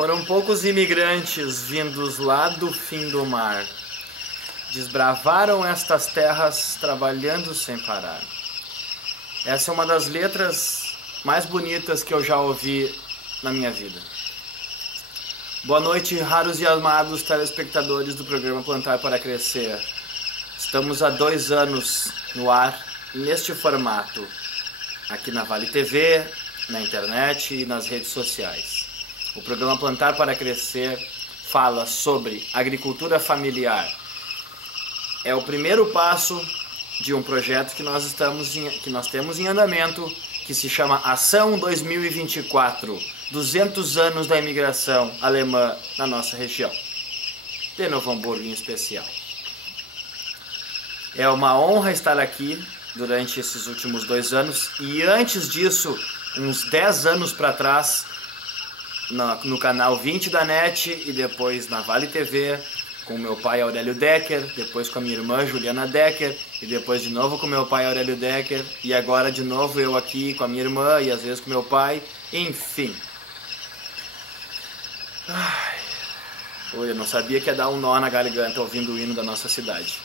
Foram poucos imigrantes vindos lá do fim do mar. Desbravaram estas terras trabalhando sem parar. Essa é uma das letras mais bonitas que eu já ouvi na minha vida. Boa noite, raros e amados telespectadores do programa Plantar para Crescer. Estamos há 2 anos no ar, neste formato, aqui na Vale TV, na internet e nas redes sociais. O programa Plantar para Crescer fala sobre agricultura familiar. É o primeiro passo de um projeto que nós temos em andamento, que se chama Ação 2024, 200 anos da imigração alemã na nossa região, de Novo Hamburgo em especial. É uma honra estar aqui durante esses últimos 2 anos, e antes disso, uns 10 anos para trás, no canal 20 da NET e depois na Vale TV, com meu pai Aurélio Decker, depois com a minha irmã Juliana Decker, e depois de novo com meu pai Aurélio Decker, e agora de novo eu aqui com a minha irmã e às vezes com meu pai, enfim. Eu não sabia que ia dar um nó na garganta ouvindo o hino da nossa cidade.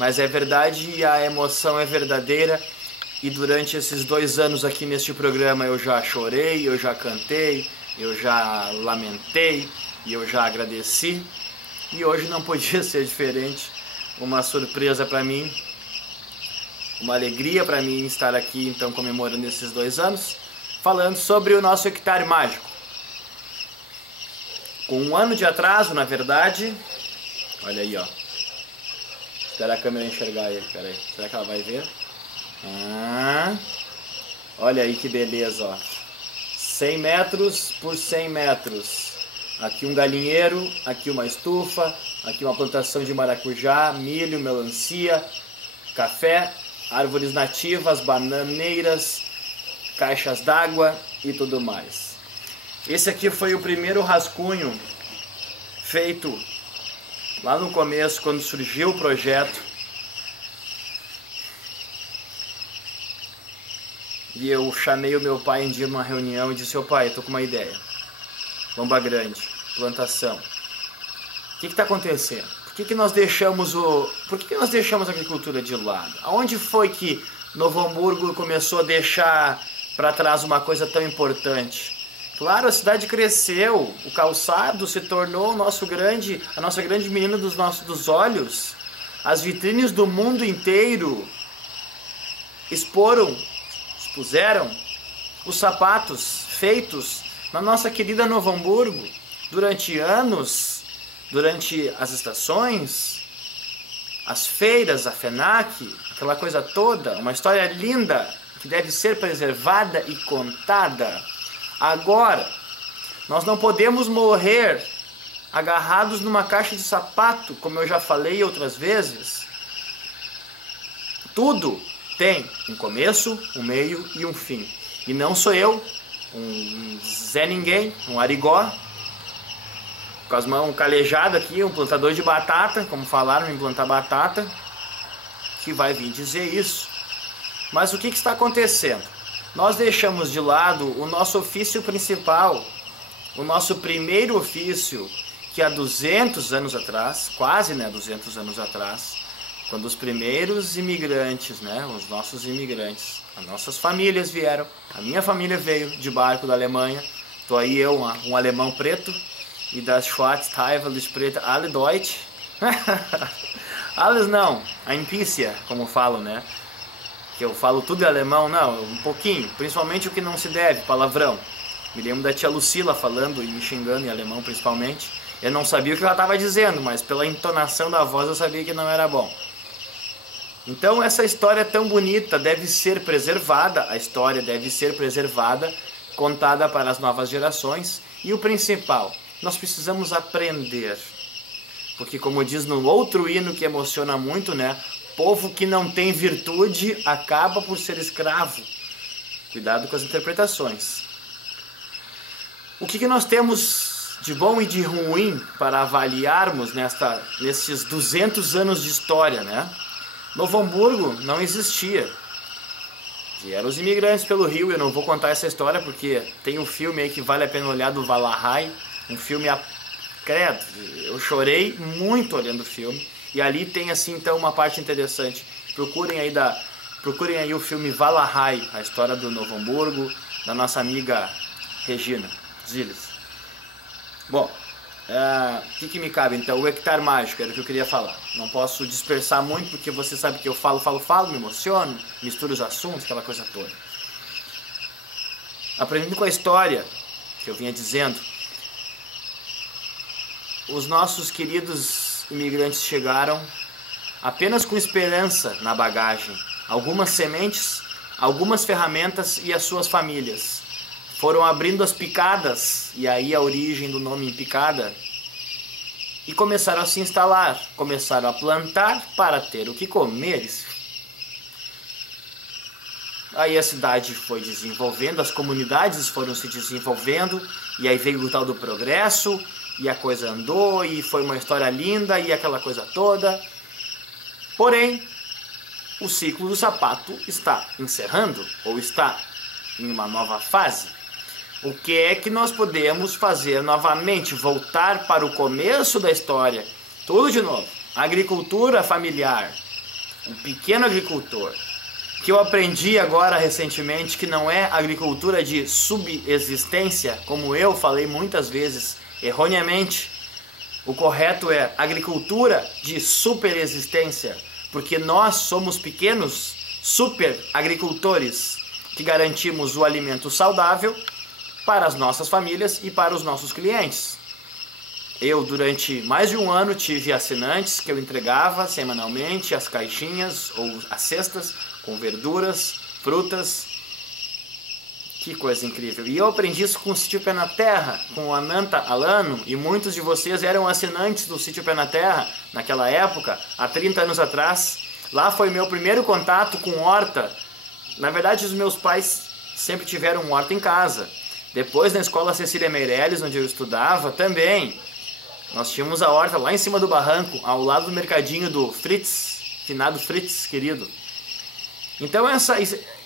Mas é verdade e a emoção é verdadeira, e durante esses 2 anos aqui neste programa eu já chorei, eu já cantei, eu já lamentei e eu já agradeci. E hoje não podia ser diferente, uma surpresa para mim, uma alegria para mim estar aqui então comemorando esses 2 anos, falando sobre o nosso hectare mágico. Com 1 ano de atraso, na verdade, olha aí, ó. Espera a câmera enxergar ele, peraí, será que ela vai ver? Olha aí que beleza, ó. 100 metros por 100 metros. Aqui um galinheiro, aqui uma estufa, aqui uma plantação de maracujá, milho, melancia, café, árvores nativas, bananeiras, caixas d'água e tudo mais. Esse aqui foi o primeiro rascunho feito lá no começo, quando surgiu o projeto. E eu chamei o meu pai um dia numa reunião e disse: ô pai, eu tô com uma ideia. Lomba grande, plantação. O que está acontecendo? Por que nós deixamos a agricultura de lado? Aonde foi que Novo Hamburgo começou a deixar para trás uma coisa tão importante? Claro, a cidade cresceu, o calçado se tornou a nossa grande menina dos olhos. As vitrines do mundo inteiro expuseram os sapatos feitos na nossa querida Novo Hamburgo, durante anos, durante as estações, as feiras, a FENAC, aquela coisa toda, uma história linda que deve ser preservada e contada. Agora, nós não podemos morrer agarrados numa caixa de sapato, como eu já falei outras vezes. Tudo tem um começo, um meio e um fim. E não sou eu, um Zé Ninguém, um arigó, com as mãos calejadas aqui, um plantador de batata, como falaram em plantar batata, que vai vir dizer isso. Mas o que está acontecendo? Nós deixamos de lado o nosso ofício principal, o nosso primeiro ofício, que há 200 anos atrás, quase 200 anos atrás, quando os primeiros imigrantes, os nossos imigrantes, as nossas famílias vieram, a minha família veio de barco da Alemanha, tô aí eu, um alemão preto, e das Schwarzteufel Sprecher alle Deutsch, alles não, ein bisschen, como falam, que eu falo tudo em alemão, não, um pouquinho, principalmente o que não se deve, palavrão. Me lembro da tia Lucila falando e me xingando em alemão principalmente, eu não sabia o que ela estava dizendo, mas pela entonação da voz eu sabia que não era bom. Então essa história tão bonita deve ser preservada, a história deve ser preservada, contada para as novas gerações, e o principal, nós precisamos aprender, porque como diz no outro hino que emociona muito, povo que não tem virtude acaba por ser escravo. Cuidado com as interpretações. O que nós temos de bom e de ruim para avaliarmos nesses 200 anos de história, Novo Hamburgo não existia. Vieram os imigrantes pelo rio, eu não vou contar essa história porque tem um filme aí que vale a pena olhar do Valahai, Um filme, credo, eu chorei muito olhando o filme. E ali tem assim então uma parte interessante. Procurem aí o filme Valahai, a história do Novo Hamburgo, da nossa amiga Regina Ziles. Bom, o que me cabe então? O hectare mágico era o que eu queria falar. Não posso dispersar muito porque você sabe que eu falo, me emociono, misturo os assuntos, aquela coisa toda. Aprendendo com a história que eu vinha dizendo, os nossos queridos imigrantes chegaram apenas com esperança na bagagem, algumas sementes, algumas ferramentas e as suas famílias. Foram abrindo as picadas, e aí a origem do nome picada, e começaram a se instalar, começaram a plantar para ter o que comer. Aí a cidade foi desenvolvendo, as comunidades foram se desenvolvendo, e aí veio o tal do progresso, e a coisa andou, e foi uma história linda, e aquela coisa toda. Porém, o ciclo do sapato está encerrando, ou está em uma nova fase. O que é que nós podemos fazer novamente? Voltar para o começo da história. Tudo de novo. Agricultura familiar. Um pequeno agricultor. Que eu aprendi agora recentemente que não é agricultura de subsistência, como eu falei muitas vezes erroneamente. O correto é agricultura de superexistência. Porque nós somos pequenos super agricultores que garantimos o alimento saudável para as nossas famílias e para os nossos clientes. Eu, durante mais de um ano, tive assinantes que eu entregava semanalmente as caixinhas ou as cestas com verduras, frutas. Que coisa incrível. E eu aprendi isso com o Sítio Pé na Terra, com o Ananta Alano, e muitos de vocês eram assinantes do Sítio Pé na Terra naquela época, há 30 anos atrás. Lá foi meu primeiro contato com horta. Na verdade, os meus pais sempre tiveram horta em casa. Depois, na escola Cecília Meirelles, onde eu estudava, também. Nós tínhamos a horta lá em cima do barranco, ao lado do mercadinho do Fritz, finado Fritz, querido. Então,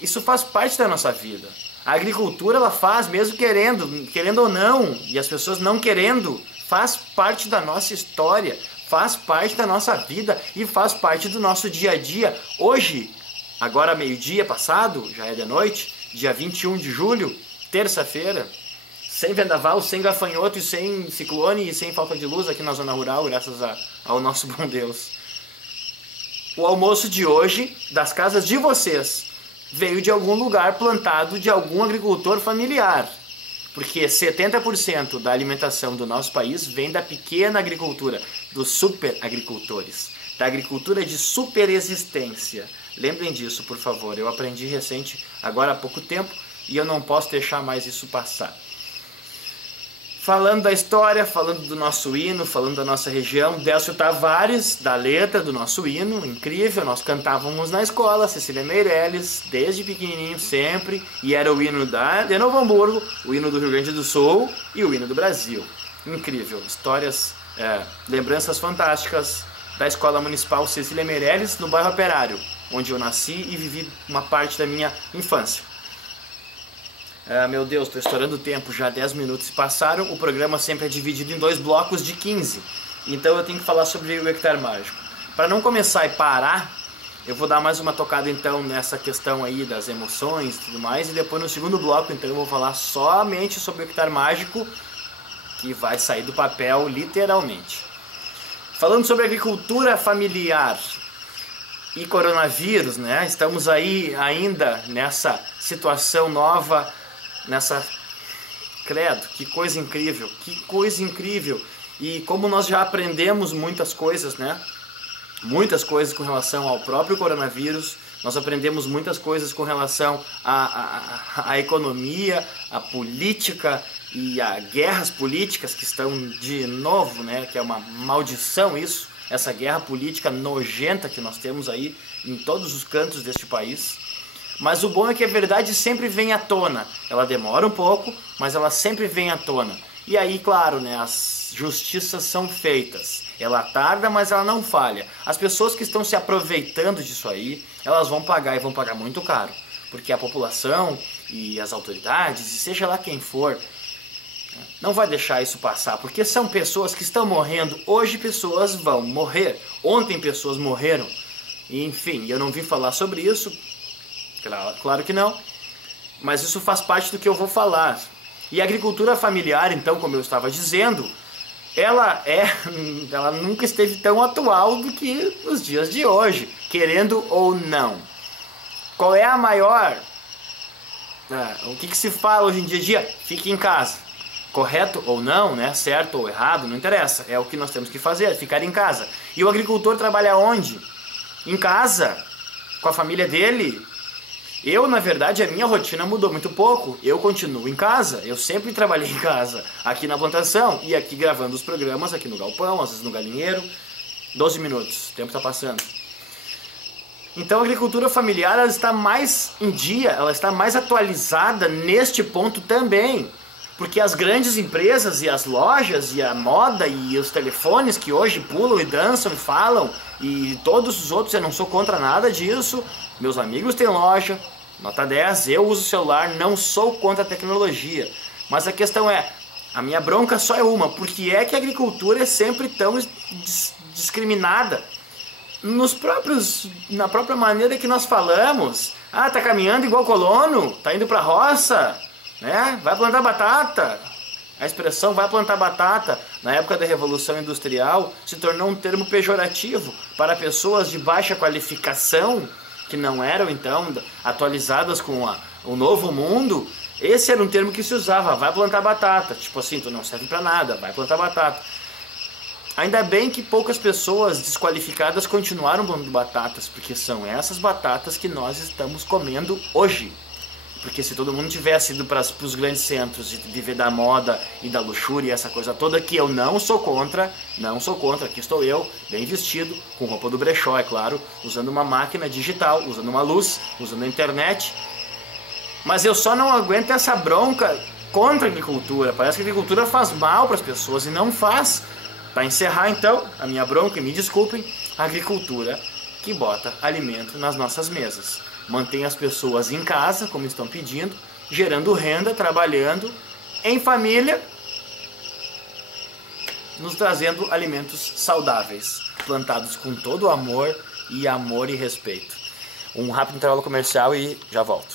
isso faz parte da nossa vida. A agricultura, ela faz, mesmo querendo ou não, e as pessoas não querendo, faz parte da nossa história, faz parte da nossa vida e faz parte do nosso dia a dia. Hoje, agora meio-dia passado, já é de noite, dia 21 de julho, terça-feira, sem vendaval, sem gafanhoto, e sem ciclone e sem falta de luz aqui na zona rural, graças ao nosso bom Deus. O almoço de hoje, das casas de vocês, veio de algum lugar plantado de algum agricultor familiar. Porque 70% da alimentação do nosso país vem da pequena agricultura, dos super agricultores, da agricultura de superexistência. Lembrem disso, por favor. Eu aprendi agora há pouco tempo, e eu não posso deixar mais isso passar. Falando da história, falando do nosso hino, falando da nossa região, Décio Tavares, da letra do nosso hino, incrível, nós cantávamos na escola, Cecília Meirelles, desde pequenininho sempre, e era o hino de Novo Hamburgo, o hino do Rio Grande do Sul e o hino do Brasil. Incrível, histórias, lembranças fantásticas da Escola Municipal Cecília Meirelles, no bairro Operário, onde eu nasci e vivi uma parte da minha infância. Meu Deus, estou estourando o tempo, já 10 minutos se passaram. O programa sempre é dividido em 2 blocos de 15. Então eu tenho que falar sobre o hectare mágico. Para não começar e parar, eu vou dar mais uma tocada então nessa questão aí das emoções e tudo mais. E depois no segundo bloco então eu vou falar somente sobre o hectare mágico, que vai sair do papel literalmente. Falando sobre agricultura familiar e coronavírus, né? Estamos aí ainda nessa situação nova, credo, que coisa incrível, e como nós já aprendemos muitas coisas, né, muitas coisas com relação ao próprio coronavírus, nós aprendemos muitas coisas com relação à economia, à política e a guerras políticas que estão de novo, né, que é uma maldição isso, essa guerra política nojenta que nós temos aí em todos os cantos deste país. Mas o bom é que a verdade sempre vem à tona. Ela demora um pouco, mas ela sempre vem à tona. E aí, claro, né, as justiças são feitas. Ela tarda, mas ela não falha. As pessoas que estão se aproveitando disso aí, elas vão pagar, e vão pagar muito caro. Porque a população e as autoridades, e seja lá quem for, Não vai deixar isso passar, porque são pessoas que estão morrendo. Hoje pessoas vão morrer. Ontem pessoas morreram. Enfim, eu não vim falar sobre isso. Claro que não. Mas isso faz parte do que eu vou falar. E a agricultura familiar, então, como eu estava dizendo, ela nunca esteve tão atual do que nos dias de hoje, querendo ou não. Qual é a maior... o que se fala hoje em dia? Fique em casa. Correto ou não, né? Certo ou errado, não interessa. É o que nós temos que fazer, ficar em casa. E o agricultor trabalha onde? Em casa, com a família dele. Eu, na verdade, a minha rotina mudou muito pouco. Eu continuo em casa. Eu sempre trabalhei em casa, aqui na plantação e aqui gravando os programas, aqui no galpão, às vezes no galinheiro. 12 minutos, o tempo está passando. Então a agricultura familiar ela está mais em dia, ela está mais atualizada neste ponto também. Porque as grandes empresas e as lojas e a moda e os telefones que hoje pulam e dançam e falam e todos os outros, eu não sou contra nada disso. Meus amigos têm loja, nota 10, eu uso celular, não sou contra a tecnologia. Mas a questão é, a minha bronca só é uma, porque é que a agricultura é sempre tão discriminada na própria maneira que nós falamos. Ah, tá caminhando igual colono, tá indo pra roça, né? Vai plantar batata. A expressão vai plantar batata, na época da Revolução Industrial, se tornou um termo pejorativo para pessoas de baixa qualificação, que não eram, então, atualizadas com o novo mundo. Esse era um termo que se usava, vai plantar batata. Tipo assim, tu não serve para nada, vai plantar batata. Ainda bem que poucas pessoas desqualificadas continuaram plantando batatas, porque são essas batatas que nós estamos comendo hoje. Porque se todo mundo tivesse ido para os grandes centros e viver da moda e da luxúria e essa coisa toda, que eu não sou contra, aqui estou eu, bem vestido, com roupa do brechó, é claro, usando uma máquina digital, usando uma luz, usando a internet. Mas eu só não aguento essa bronca contra a agricultura. Parece que a agricultura faz mal para as pessoas e não faz. Para encerrar então a minha bronca, e me desculpem, a agricultura que bota alimento nas nossas mesas. Mantém as pessoas em casa, como estão pedindo, gerando renda, trabalhando em família, nos trazendo alimentos saudáveis, plantados com todo amor e respeito. Um rápido intervalo comercial e já volto.